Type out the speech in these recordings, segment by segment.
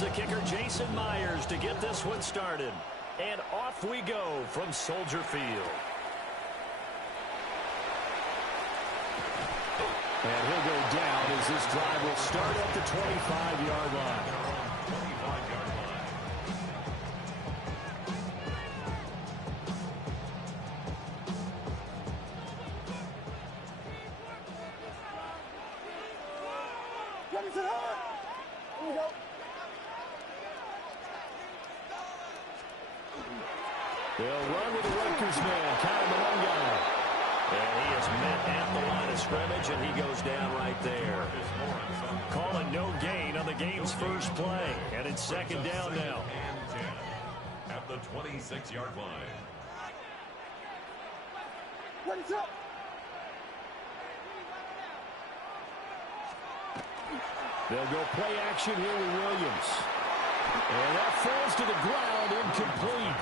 comes the kicker, Jason Myers, to get this one started. And off we go from Soldier Field. And he'll go down as this drive will start at the 25-yard line. They'll run with the Rutgers man, Madden. And he is met at the line of scrimmage, and he goes down right there. Calling no gain on the game's first play. And it's second down now. At the 26-yard line. What's up? They'll go play action here with Williams. And that falls to the ground, incomplete.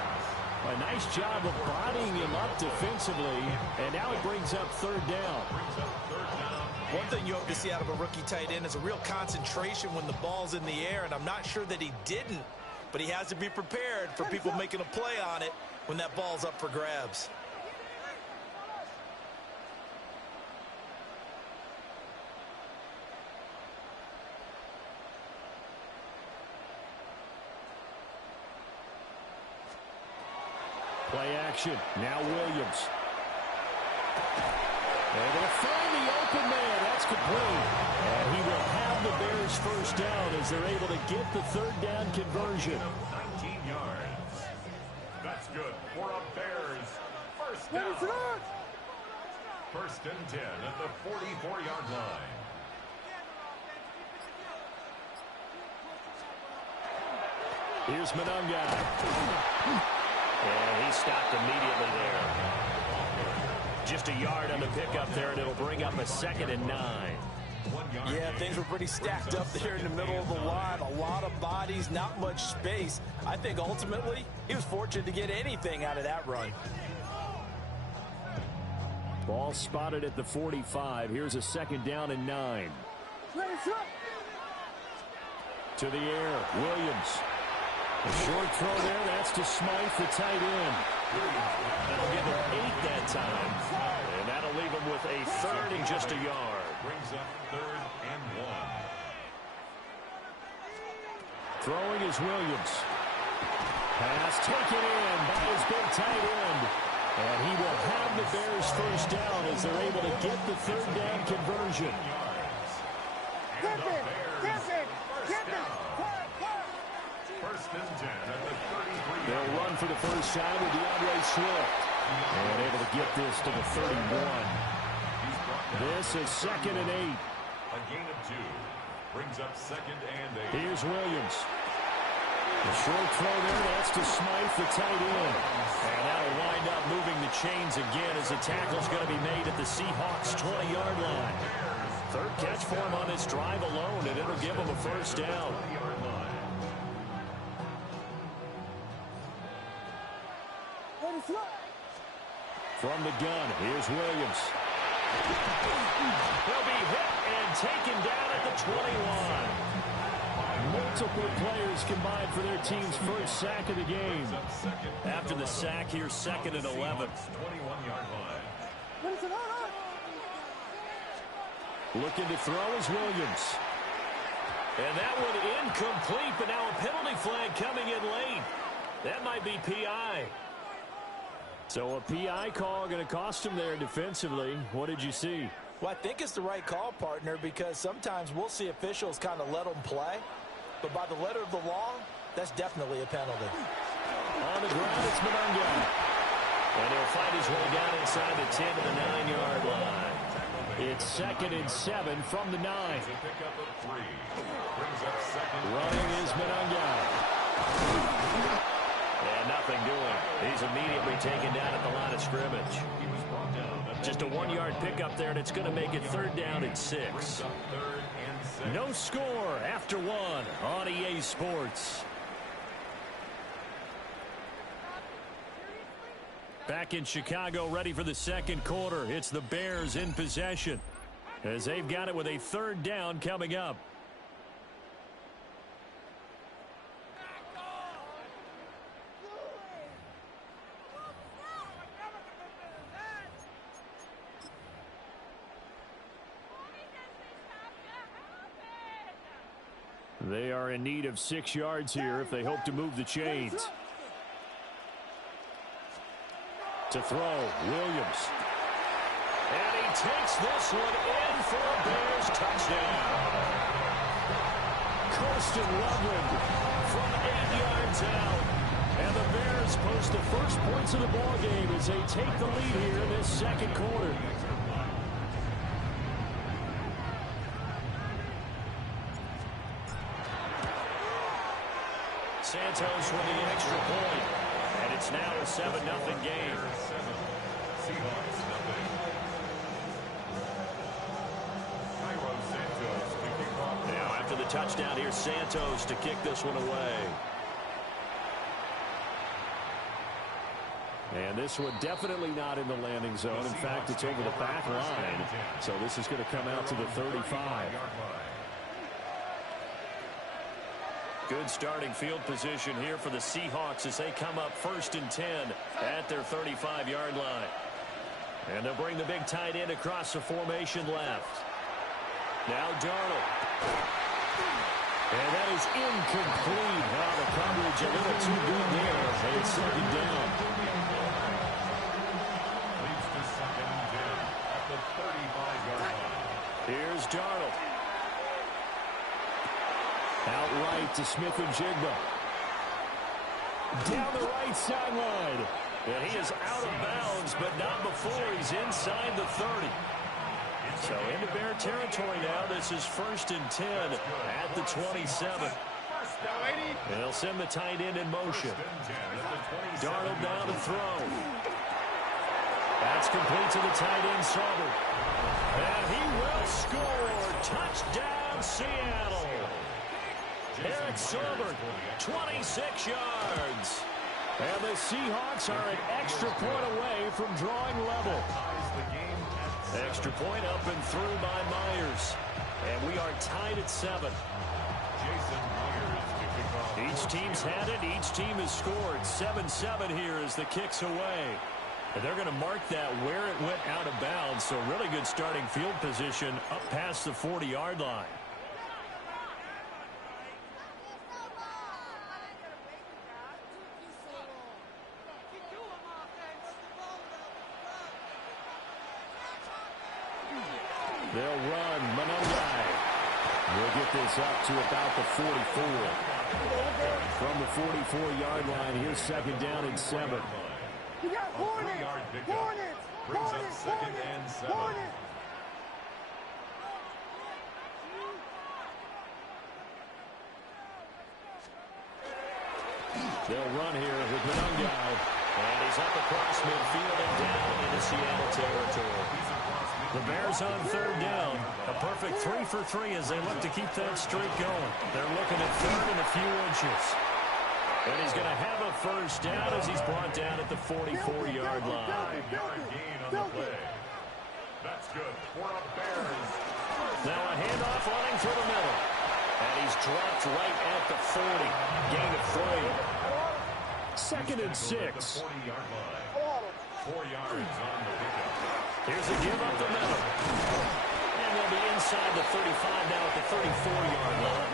A nice job of bodying him up defensively, and now it brings up third down. One thing you hope to see out of a rookie tight end is a real concentration when the ball's in the air, and I'm not sure that he didn't, but he has to be prepared for people making a play on it when that ball's up for grabs. Play action. Now Williams. They're going to find the open man. That's complete. And he will have the Bears first down as they're able to get the third down conversion. 19 yards. That's good for a Bears first down. First and 10 at the 44-yard line. Here's Madden. And he stopped immediately there. Just a yard on the pickup there, and it'll bring up a 2nd and 9. Yeah, things were pretty stacked up there in the middle of the line. A lot of bodies, not much space. I think ultimately he was fortunate to get anything out of that run. Ball spotted at the 45. Here's a 2nd down and 9. To the air, Williams. A short throw there, that's to Smythe, the tight end. That'll give him 8 that time. And that'll leave him with a 3rd and just a yard. Brings up 3rd and 1. Throwing is Williams. Pass taken in by his big tight end. And he will have the Bears first down as they're able to get the third down conversion. First and 10 at the 33. They'll run for the first time with DeAndre Swift. And able to get this to the 31. This is 2nd and 8. A gain of 2. Brings up 2nd and 8. Here's Williams. The short throw there, that's to Smythe, the tight end. And that'll wind up moving the chains again as the tackle's going to be made at the Seahawks' 20-yard line. Third catch for him on this drive alone, and it'll give him a first down. From the gun, here's Williams. He'll be hit and taken down at the 21. Multiple players combined for their team's first sack of the game. After the sack, here's 2nd and 11. 21-yard line. Looking to throw is Williams. And that one incomplete, but now a penalty flag coming in late. That might be PI. So a PI call going to cost him there defensively. What did you see? Well, I think it's the right call, partner, because sometimes we'll see officials kind of let them play. But by the letter of the law, that's definitely a penalty. On the ground, it's Madden. And he'll fight his way down inside the 10 to the 9-yard line. It's 2nd and 7 from the 9. Pick up of 3. Brings up 2nd. Running is Madden. And nothing doing. He's immediately taken down at the line of scrimmage. He was brought down. Just a 1-yard pickup there, and it's going to make it 3rd down and 6. 3rd and 6. No score after 1 on EA Sports. Back in Chicago, ready for the second quarter. It's the Bears in possession as they've got it with a 3rd down coming up. They are in need of 6 yards here if they hope to move the chains. To throw, Williams. And he takes this one in for a Bears touchdown. Kirsten Loveland from 8 yards out. And the Bears post the first points of the ball game as they take the lead here in this second quarter. Santos with the extra point. And it's now a 7-0 game. Now after the touchdown, here's Santos to kick this one away. And this one definitely not in the landing zone. In fact, it's over the back line. So this is going to come out to the 35. Good starting field position here for the Seahawks as they come up 1st and 10 at their 35-yard line. And they'll bring the big tight end across the formation left. Now Darnold. And that is incomplete. Wow, the coverage a little too good there. And it's 2nd down. Leads to 2nd and 10 at the 35-yard line. Here's Darnold. Outright to Smith and Jigba. Down the right sideline. And he is out of bounds, but not before he's inside the 30. So into Bear territory now. This is 1st and 10 at the 27. And they'll send the tight end in motion. Darnold down to throw. That's complete to the tight end, Sauber. And he will score. Touchdown, Seattle. Eric Sauber, 26 yards. And the Seahawks are an extra point away from drawing level. Extra point up and through by Myers. And we are tied at 7. Each team's had it. Each team has scored. 7-7 here as the kick's away. And they're going to mark that where it went out of bounds. So really good starting field position up past the 40-yard line. They'll run. Manungai will get this up to about the 44. From the 44-yard line, here's 2nd down and 7. You got Hornets. Brings up 2nd and 7. They'll run here with Manungai. And he's up across midfield and down into Seattle territory. The Bears on 3rd down. A perfect 3 for 3 as they look to keep that streak going. They're looking at 3rd and a few inches. And he's going to have a 1st down as he's brought down at the 44-yard line. 5-yard gain on the play. That's good for a Bears. Now a handoff running through the middle. And he's dropped right at the 40. Gain of 3. 2nd and 6. 40-yard line. 4 yards on the pickup. Here's a give up the middle. And they'll be inside the 35 now at the 34-yard line.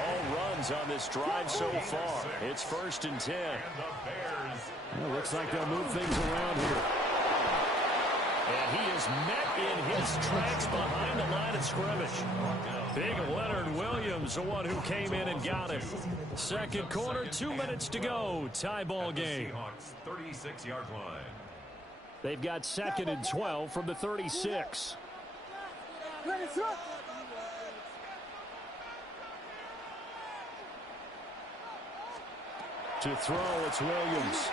All runs on this drive so far. It's 1st and 10. Well, looks like they'll move things around here. And he is met in his tracks behind the line of scrimmage. Big Leonard Williams, the one who came in and got him. Second quarter, 2 minutes to go. Tie ball game. Seahawks 36-yard line. They've got 2nd and 12 from the 36. To throw, it's Williams.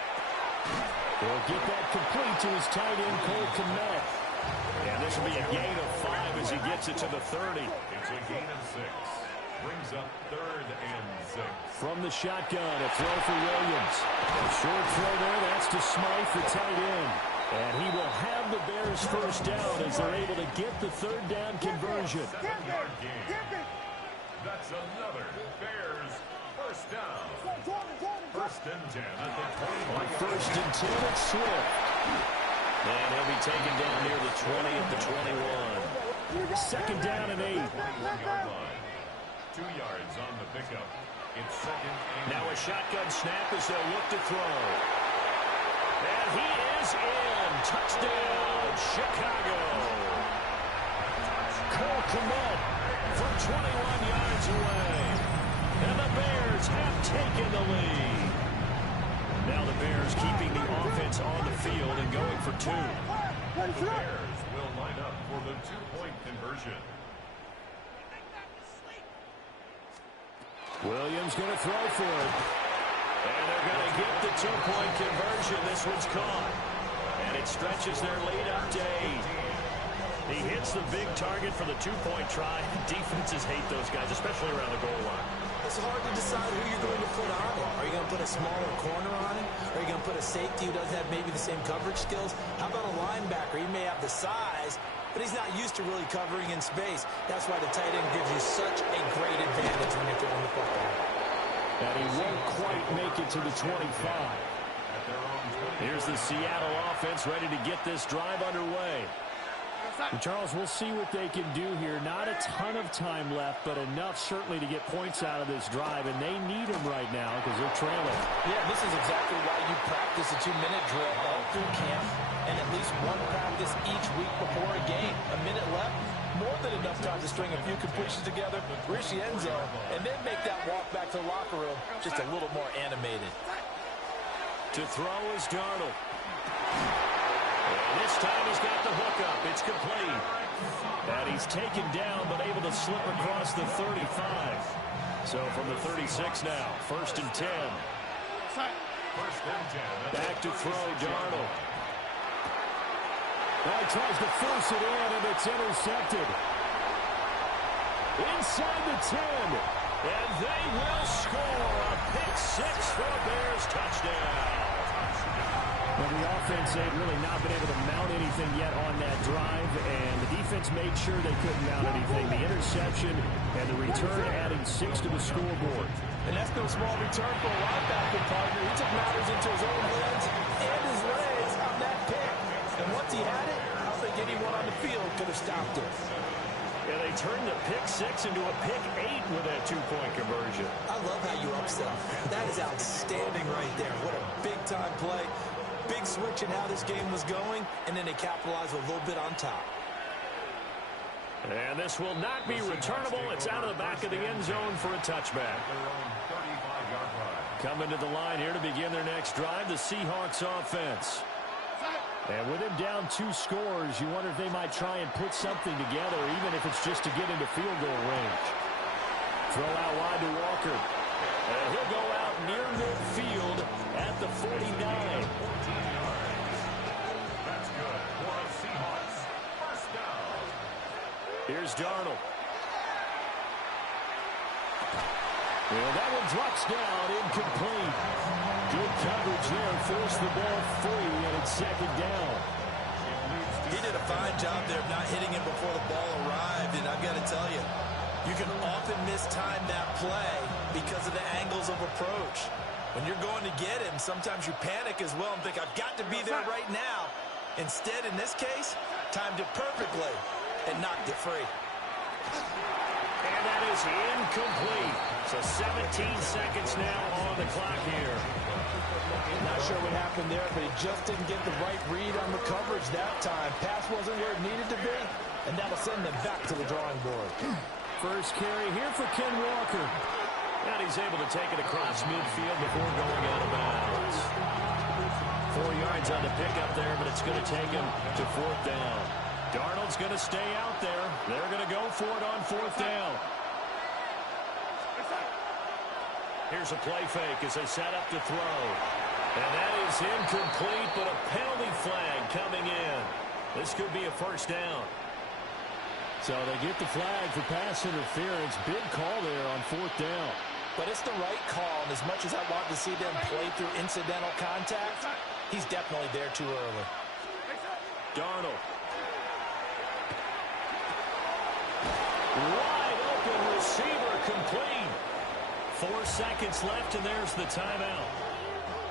He'll get that complete to his tight end, Cole Kmet. And this will be a gain of 5 as he gets it to the 30. It's a gain of 6. Brings up 3rd and 6. From the shotgun, a throw for Williams. A short throw there, that's to Smythe, the tight end. And he will have the Bears 1st down as they're able to get the 3rd down conversion. 7-yard gain. That's another Bears 1st down. 1st and 10 at the 20. 1st and 10 at Swift. And he'll be taken down near the 20 at the 21. 2nd down and 8. 2 yards on the pickup. It's second and now a shotgun snap as they look to throw. And he is in. Touchdown, Chicago. Cole Kmet from 21 yards away. And the Bears have taken the lead. Now the Bears keeping the offense on the field and going for 2. the Bears will line up for the 2-point conversion. Williams going to throw for it. And they're going to get the 2-point conversion. This one's caught. And it stretches their lead up to 8. He hits the big target for the 2-point try. Defenses hate those guys, especially around the goal line. It's hard to decide who you're going to put on it. Are you going to put a smaller corner on it? Are you going to put a safety who doesn't have maybe the same coverage skills? How about a linebacker? He may have the size, but he's not used to really covering in space. That's why the tight end gives you such a great advantage when you're throwing the football. And he won't quite make it to the 25. Here's the Seattle offense ready to get this drive underway. And Charles, we'll see what they can do here. Not a ton of time left, but enough certainly to get points out of this drive, and they need them right now because they're trailing. Yeah, this is exactly why you practice a 2-minute drill all through camp and at least one practice each week before a game. A minute left, more than enough time to string a few completions together, reach the end zone, and then make that walk back to the locker room just a little more animated. To throw is Darnold. And this time he's got the hook up. It's complete. And he's taken down but able to slip across the 35. So from the 36 now, 1st and 10. Back to throw, Darnold. Now he tries to force it in, and it's intercepted. Inside the 10. And they will score a pick 6 for a Bears touchdown. Well, the offense had really not been able to mount anything yet on that drive, and the defense made sure they couldn't mount anything. The interception and the return adding 6 to the scoreboard. And that's no small return for a linebacker partner. He took matters into his own hands and his legs on that pick. And once he had it, I don't think anyone on the field could have stopped it. Yeah, they turned the pick 6 into a pick 8 with that 2-point conversion. I love how you upsell. That is outstanding right there. What a big-time play. Big switch in how this game was going, and then they capitalized a little bit on top. And this will not be returnable. It's out of the back of the end zone for a touchback. Coming to the line here to begin their next drive, the Seahawks offense. And with him down 2 scores, you wonder if they might try and put something together, even if it's just to get into field goal range. Throw out wide to Walker. And he'll go out near midfield at the 49. That's good for the Seahawks. First down. Here's Darnold. Well, that one drops down, incomplete. Good coverage there, forced the ball free, and it's 2nd down. He did a fine job there of not hitting him before the ball arrived, and I've got to tell you, you can often mistime that play because of the angles of approach. When you're going to get him, sometimes you panic as well and think, I've got to be there right now. Instead, in this case, timed it perfectly and knocked it free. And that is incomplete. So 17 seconds now on the clock here. Not sure what happened there, but he just didn't get the right read on the coverage that time. Pass wasn't where it needed to be, and that'll send them back to the drawing board. First carry here for Ken Walker. And he's able to take it across midfield before going out of bounds. 4 yards on the pickup there, but it's going to take him to 4th down. Darnold's going to stay out there. They're going to go for it on 4th down. Here's a play fake as they set up to throw. And that is incomplete, but a penalty flag coming in. This could be a 1st down. So they get the flag for pass interference. Big call there on 4th down. But it's the right call, and as much as I want to see them play through incidental contact, he's definitely there too early. Darnold. Wide open receiver, complete. 4 seconds left, and there's the timeout.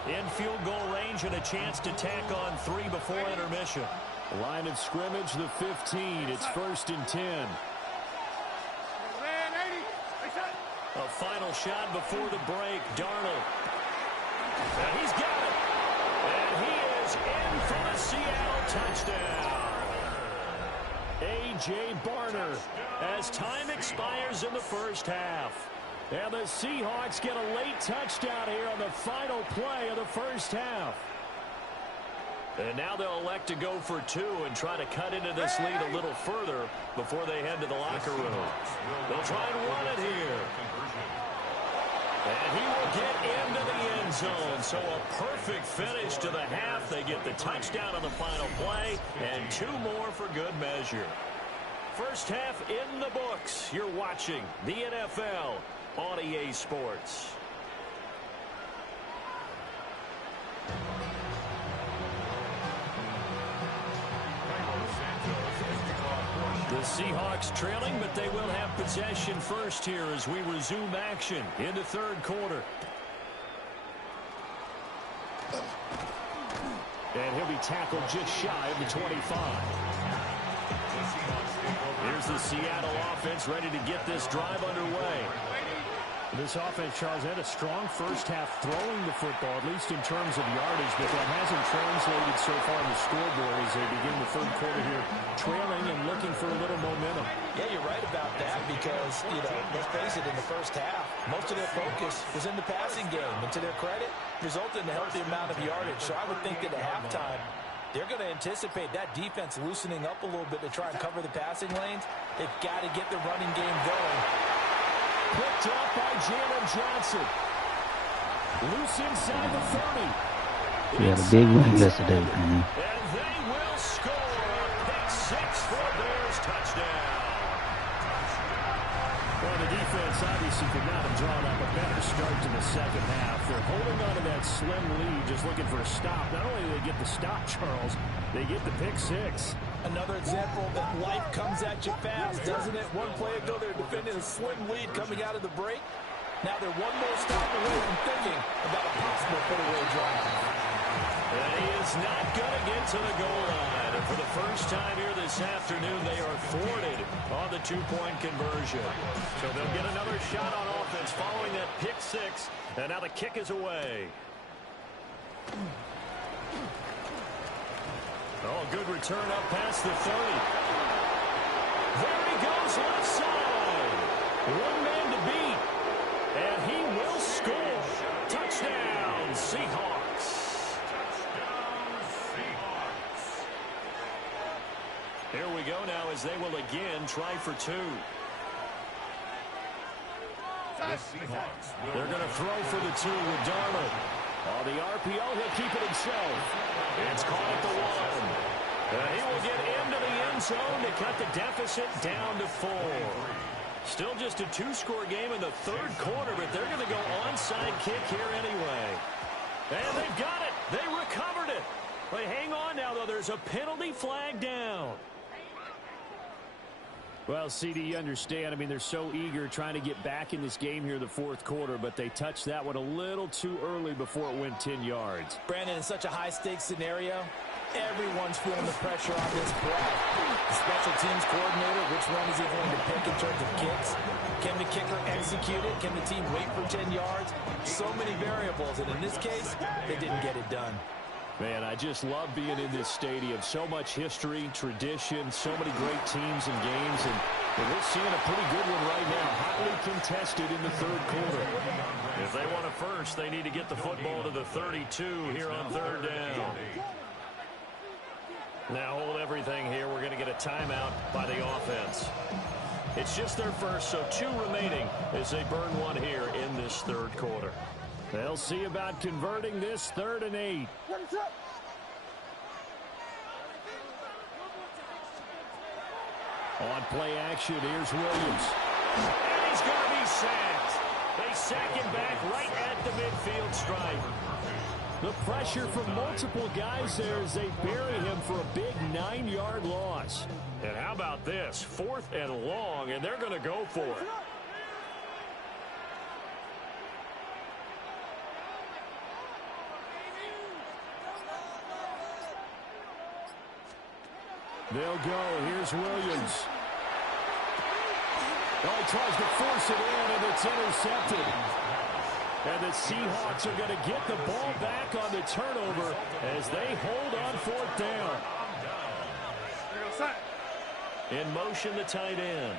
In field goal range and a chance to tack on 3 before intermission. Line of scrimmage, the 15. It's 1st and 10. A final shot before the break. Darnold. And he's got it. And he is in for the Seattle touchdown. A.J. Barner as time expires in the first half. And the Seahawks get a late touchdown here on the final play of the first half. And now they'll elect to go for two and try to cut into this lead a little further before they head to the locker room. They'll try and run it here. And he will get into the end zone. So a perfect finish to the half. They get the touchdown on the final play and two more for good measure. First half in the books. You're watching the NFL on EA Sports. The Seahawks trailing, but they will have possession first here as we resume action in the third quarter. And he'll be tackled just shy of the 25. Here's the Seattle offense ready to get this drive underway. This offense, Charles, had a strong first half throwing the football, at least in terms of yardage, but that hasn't translated so far on the scoreboard as they begin the third quarter here, trailing and looking for a little momentum. Yeah, you're right about that because, let's face it, in the first half, most of their focus was in the passing game. And to their credit, resulted in a healthy amount of yardage. So I would think that at halftime, they're going to anticipate that defense loosening up a little bit to try and cover the passing lanes. They've got to get the running game going. Picked up by Jalen Johnson. Loose inside the 30. We had a big win yesterday, man. And they will score a pick six for a Bears touchdown. Well, the defense obviously could not have drawn up a better start to the second half. They're holding on to that slim lead, just looking for a stop. Not only do they get the stop, Charles, they get the pick six. Another example that life comes at you fast, doesn't it? One play ago, they're defending a slim lead coming out of the break. Now they're one more stop away from thinking about a possible put-away drive. And he is not going to get to the goal line. And for the first time here this afternoon, they are thwarted on the two-point conversion. So they'll get another shot on offense following that pick six. And now the kick is away. Oh, good return up past the 30. There he goes left side. One man to beat. And he will score. Touchdown, Seahawks. Here we go now as they will again try for two. They're going to throw for the two with Darnold. On the RPO, he'll keep it himself. It's caught at the one. He will get into the end zone to cut the deficit down to 4. Still just a two-score game in the third quarter, but they're going to go onside kick here anyway. And they've got it. They recovered it. But hang on now, though. There's a penalty flag down. Well, CD, you understand. I mean, they're so eager trying to get back in this game here in the fourth quarter, but they touched that one a little too early before it went 10 yards. Brandon, in such a high-stakes scenario, everyone's feeling the pressure on this play. The special teams coordinator, which one is he going to pick in terms of kicks? Can the kicker execute it? Can the team wait for 10 yards? So many variables, and in this case, they didn't get it done. Man, I just love being in this stadium. So much history, tradition, so many great teams and games. And we're seeing a pretty good one right now. Hotly contested in the third quarter. If they want a first, they need to get the football to the 32 here on third down. Now hold everything here. We're going to get a timeout by the offense. It's just their first, so 2 remaining as they burn one here in this third quarter. They'll see about converting this 3rd and 8. On play action, here's Williams. And he's going to be sacked. They sack him back right at the midfield stripe. The pressure from multiple guys there as they bury him for a big 9-yard loss. And how about this? 4th and long, and they're going to go for it. They'll go. Here's Williams. Oh, he tries to force it in, and it's intercepted. And the Seahawks are going to get the ball back on the turnover as they hold on fourth down. In motion, the tight end.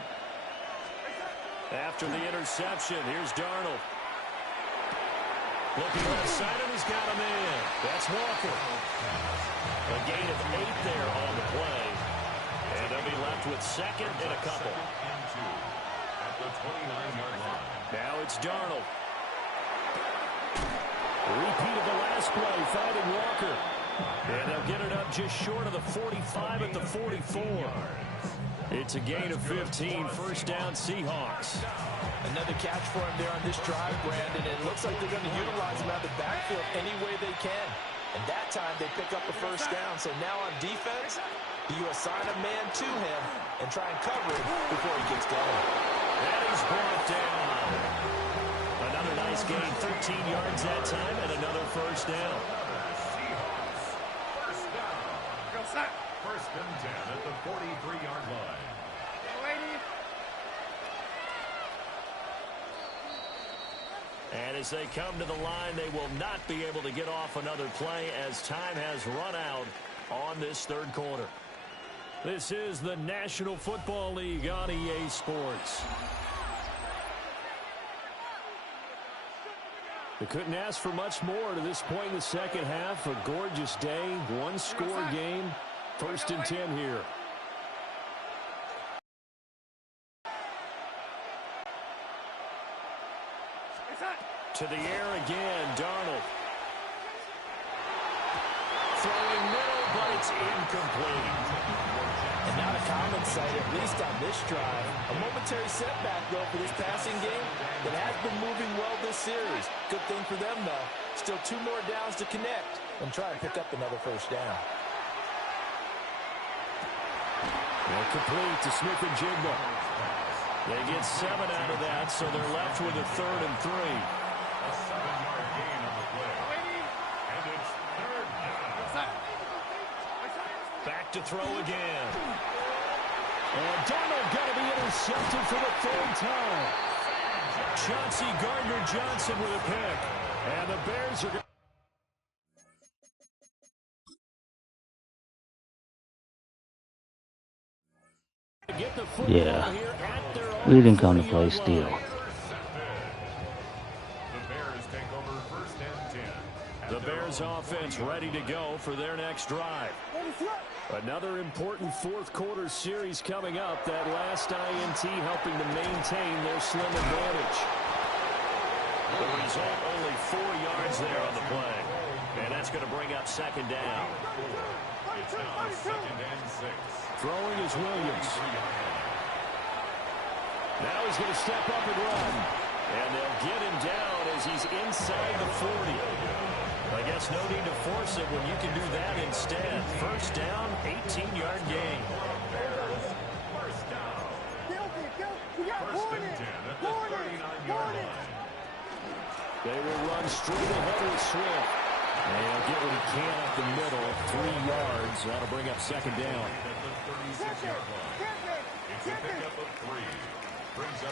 After the interception, here's Darnold. Looking left side, and he's got him in. That's Walker. A gain of 8 there on the play. And they'll be left with second and a couple. At the 29-yard line. Now it's Darnold. Repeat of the last play, finding Walker. And they'll get it up just short of the 45 at the 44. It's a gain of 15, first down Seahawks. Another catch for him there on this drive, Brandon. It looks like they're going to utilize him out of the backfield any way they can. And that time they pick up the first down. So now on defense, you assign a man to him and try and cover it before he gets going. And he's brought down. Another nice gain, 13 yards that time, and another first down. First and 10 at the 43-yard line. And as they come to the line, they will not be able to get off another play as time has run out on this third quarter. This is the National Football League on EA Sports. They couldn't ask for much more to this point in the second half. A gorgeous day, one-score game. First and 10 here. To the air again, Darnold. Throwing middle, but it's incomplete. And not a common sight, at least on this drive. A momentary setback, though, for this passing game that has been moving well this series. Good thing for them, though. Still 2 more downs to connect and try and pick up another first down. Well, complete to Smith and Jigba. They get 7 out of that, so they're left with a 3rd and 3. A 7-yard gain on the play. And it's 3rd down. Back to throw again. And Darnold got to be intercepted for the 3rd time. Chauncey Gardner-Johnson with a pick. And the Bears are going to... Yeah, we didn't come to play still. The Bears offense ready to go for their next drive. Another important fourth quarter series coming up. That last INT helping to maintain their slim advantage. The result, only 4 yards there on the play. And that's going to bring up second down. It's now 2nd and 6. Throwing is Williams. Now he's going to step up and run. And they'll get him down as he's inside the 40. I guess no need to force it when you can do that instead. First down, 18-yard gain. First down. First and 10 at the 39-yard line. They will run straight ahead with Swift. And he'll get what he can up the middle, 3 yards. That'll bring up second down.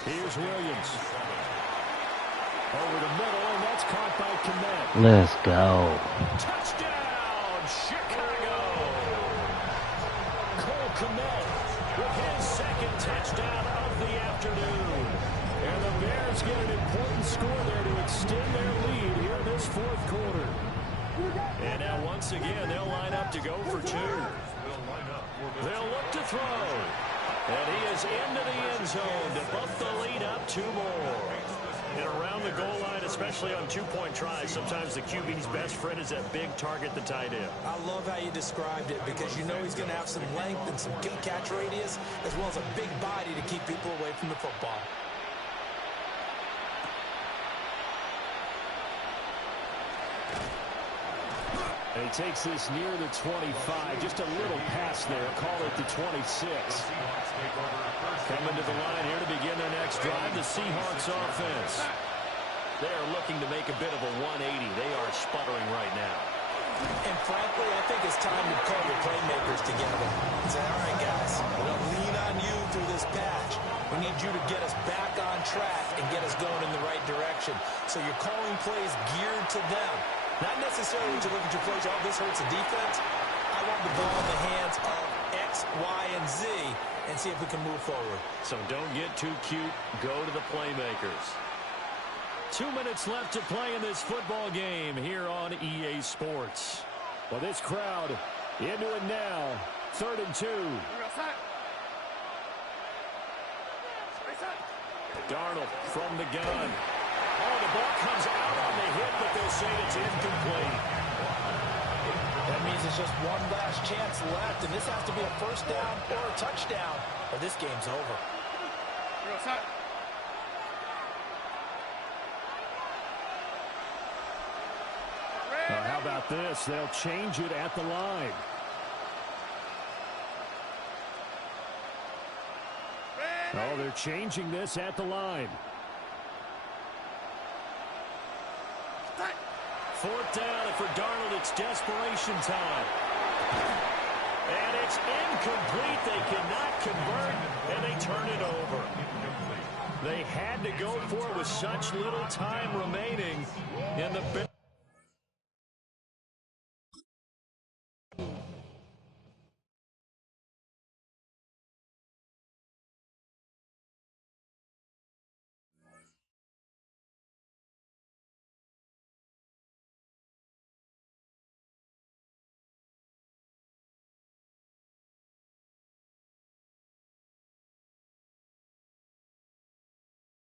Here's Williams. Over the middle, and that's caught by Kmet. Let's go. Touchdown, Chicago! Cole Kmet with his 2nd touchdown of the afternoon. And the Bears get an important score there to extend their lead here in this fourth quarter. And now once again, they'll line up to go for 2. They'll look to throw. And he is into the end zone to bump the lead up 2 more. And around the goal line, especially on 2-point tries, sometimes the QB's best friend is that big target, the tight end. I love how you described it because you know he's going to have some length and some good catch radius as well as a big body to keep people away from the football. And he takes this near the 25. Just a little pass there. Call it the 26. Coming to the line here to begin their next drive, the Seahawks offense. They're looking to make a bit of a 180. They are sputtering right now. And frankly, I think it's time to call your playmakers together and say, all right, guys, we're going to lean on you through this patch. We need you to get us back on track and get us going in the right direction. So you're calling plays geared to them. Not necessarily to look at your plays, oh, this hurts the defense. I want the ball in the hands of X, Y, and Z and see if we can move forward. So don't get too cute. Go to the playmakers. 2 minutes left to play in this football game here on EA Sports. Well, this crowd into it now. 3rd and 2. Darnold from the gun. Oh, the ball comes out on the hit, but they'll say it's incomplete. That means it's just one last chance left, and this has to be a first down or a touchdown, or this game's over. How about this? They'll change it at the line. Oh, they're changing this at the line. 4th down, and for Darnold, it's desperation time. And it's incomplete. They cannot convert, and they turn it over. They had to go for it with such little time remaining in the